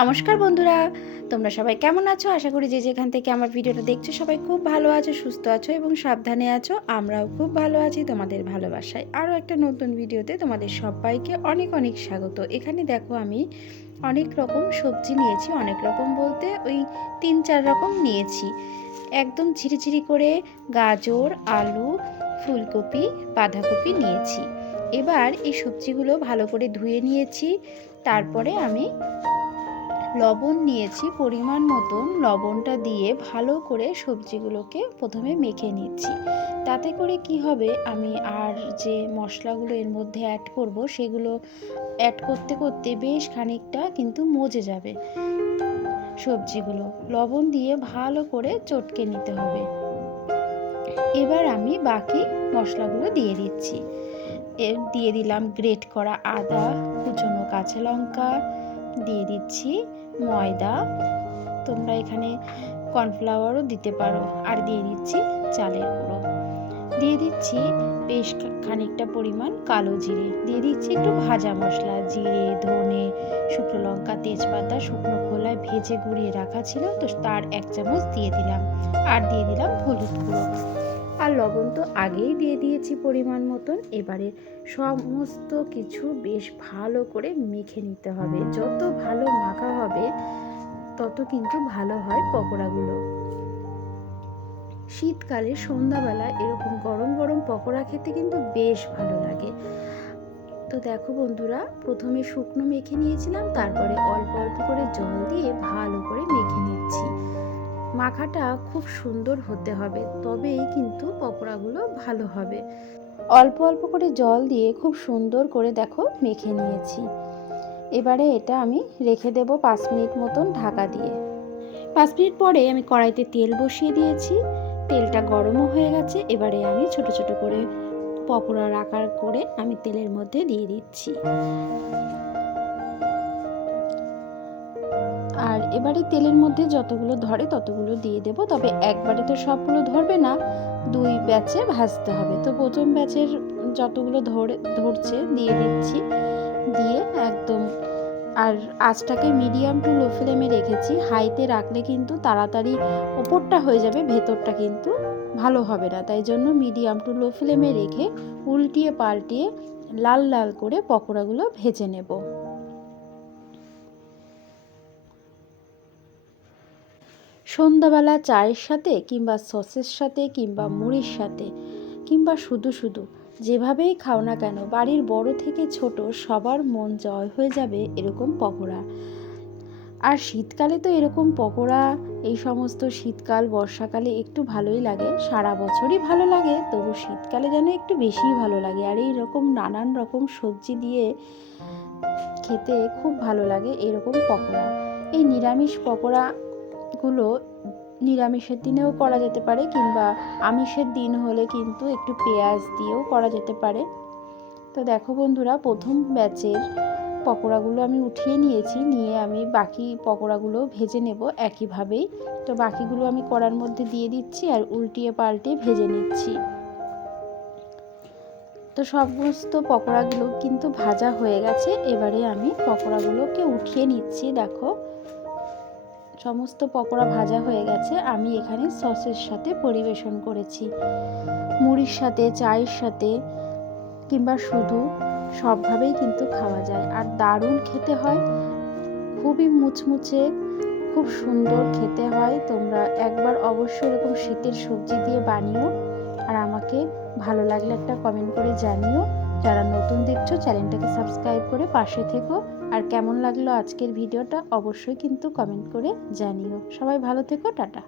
নমস্কার বন্ধুরা, তোমরা সবাই কেমন আছো? আশা করি যে যেখান থেকে আমার ভিডিওটা দেখছ সবাই খুব ভালো আছো, সুস্থ আছো এবং সাবধানে আছো। আমরাও খুব ভালো আছি, তোমাদের ভালোবাসায় আরও একটা নতুন ভিডিওতে তোমাদের সবাইকে অনেক অনেক স্বাগত। এখানে দেখো আমি অনেক রকম সবজি নিয়েছি, অনেক রকম বলতে ওই তিন চার রকম নিয়েছি। একদম ঝিরিঝিরি করে গাজর, আলু, ফুলকপি, বাঁধাকপি নিয়েছি। এবার এই সবজিগুলো ভালো করে ধুয়ে নিয়েছি, তারপরে আমি লবণ নিয়েছি, পরিমাণ মতন লবণটা দিয়ে ভালো করে সবজিগুলোকে প্রথমে মেখে নিচ্ছি। তাতে করে কি হবে, আমি আর যে মশলাগুলো এর মধ্যে অ্যাড করব, সেগুলো অ্যাড করতে করতে বেশ খানিকটা কিন্তু মজে যাবে। সবজিগুলো লবণ দিয়ে ভালো করে চটকে নিতে হবে। এবার আমি বাকি মশলাগুলো দিয়ে দিচ্ছি। দিয়ে দিলাম গ্রেট করা আদা, কুচনো কাঁচা লঙ্কা দিয়ে দিচ্ছি ময়দা। তোমরা এখানে কর্নফ্লাওয়ারও দিতে পারো। আর দিয়ে দিচ্ছি চালের গুঁড়ো। দিয়ে দিচ্ছি বেশ খানিকটা পরিমাণ কালো জিরে। দিয়ে দিচ্ছি একটু ভাজা মশলা। জিরে, ধনে, শুকনো লঙ্কা, তেজপাতা, শুকনো খোলায় ভেজে গুঁড়িয়ে রাখা ছিল। তো তার এক চামচ দিয়ে দিলাম। আর দিয়ে দিলাম হলুদ গুঁড়ো। আর লবণ তো আগেই দিয়ে দিয়েছি পরিমাণ মতন। এবারে সমস্ত কিছু বেশ ভালো করে মেখে নিতে হবে। যত ভালো মাখা হবে, তত কিন্তু ভালো হয় পকোড়াগুলো। শীতকালে সন্ধ্যাবেলা এরকম গরম গরম পকোড়া খেতে কিন্তু বেশ ভালো লাগে। তো দেখো বন্ধুরা, প্রথমে শুকনো মেখে নিয়েছিলাম, তারপরে অল্প অল্প করে জল দিয়ে ভালো করে মেখে নিচ্ছি মাখাটা খুব সুন্দর হতে হবে, তবেই কিন্তু পকোড়াগুলো ভালো হবে। অল্প অল্প করে জল দিয়ে খুব সুন্দর করে দেখো মেখে নিয়েছি। এবারে এটা আমি রেখে দেব পাঁচ মিনিট মতন ঢাকা দিয়ে। পাঁচ মিনিট পরে আমি কড়াইতে তেল বসিয়ে দিয়েছি। তেলটা গরমও হয়ে গেছে, এবারে আমি ছোট ছোট করে পকোড়ার আকার করে আমি তেলের মধ্যে দিয়ে দিচ্ছি। আর এবারে তেলের মধ্যে যতগুলো ধরে ততগুলো দিয়ে দেব। তবে একবারে তো সবগুলো ধরবে না, দুই ব্যাচে ভাজতে হবে। তো প্রথম ব্যাচের যতগুলো ধরে, ধরছে দিয়ে দিচ্ছি। দিয়ে একদম, আর আঁচটাকে মিডিয়াম টু লো ফ্লেমে রেখেছি। হাইতে রাখলে কিন্তু তাড়াতাড়ি ওপরটা হয়ে যাবে, ভেতরটা কিন্তু ভালো হবে না। তাই জন্য মিডিয়াম টু লো ফ্লেমে রেখে উল্টিয়ে পাল্টিয়ে লাল লাল করে পকোড়াগুলো ভেজে নেব। সন্ধ্যাবেলা চায়ের সাথে কিংবা সসের সাথে কিংবা মুড়ির সাথে কিংবা শুধু শুধু যেভাবেই খাও না কেন, বাড়ির বড় থেকে ছোট সবার মন জয় হয়ে যাবে এরকম পকোড়া। আর শীতকালে তো এরকম পকোড়া, এই সমস্ত শীতকাল, বর্ষাকালে একটু ভালোই লাগে, সারা বছরই ভালো লাগে, তবু শীতকালে যেন একটু বেশিই ভালো লাগে। আর এই রকম নানান রকম সবজি দিয়ে খেতে খুব ভালো লাগে এরকম পকোড়া। এই নিরামিষ পকোড়াগুলো নিরামিষের দিনেও করা যেতে পারে কিংবা আমিষের দিন হলে কিন্তু একটু পেঁয়াজ দিয়েও করা যেতে পারে। তো দেখো বন্ধুরা, প্রথম ব্যাচের পকোড়াগুলো আমি উঠিয়ে নিয়েছি, নিয়ে আমি বাকি পকোড়াগুলো ভেজে নেব একইভাবেই। তো বাকিগুলো আমি কড়ার মধ্যে দিয়ে দিচ্ছি আর উল্টিয়ে পাল্টে ভেজে নিচ্ছি। তো সমস্ত পকোড়াগুলো কিন্তু ভাজা হয়ে গেছে, এবারে আমি পকোড়াগুলোকে উঠিয়ে নিচ্ছি, দেখো। সমস্ত পকোড়া ভাজা হয়ে গেছে, আমি এখানে সসের সাথে পরিবেশন করেছি। মুড়ির সাথে, চায়ের সাথে, কিংবা শুধু সবভাবেই কিন্তু খাওয়া যায়। আর দারুণ খেতে হয়, খুবই মুচমুচে, খুব সুন্দর খেতে হয়। তোমরা একবার অবশ্যই এরকম শীতের সবজি দিয়ে বানিও, আর আমাকে ভালো লাগলে একটা কমেন্ট করে জানিও। যারা নতুন দেখছ, চ্যানেলটাকে সাবস্ক্রাইব করে পাশে থেকো। আর কেমন লাগল আজকের ভিডিওটা, অবশ্যই কিন্তু কমেন্ট করে জানিও। সবাই ভালো থেকো, টাটা।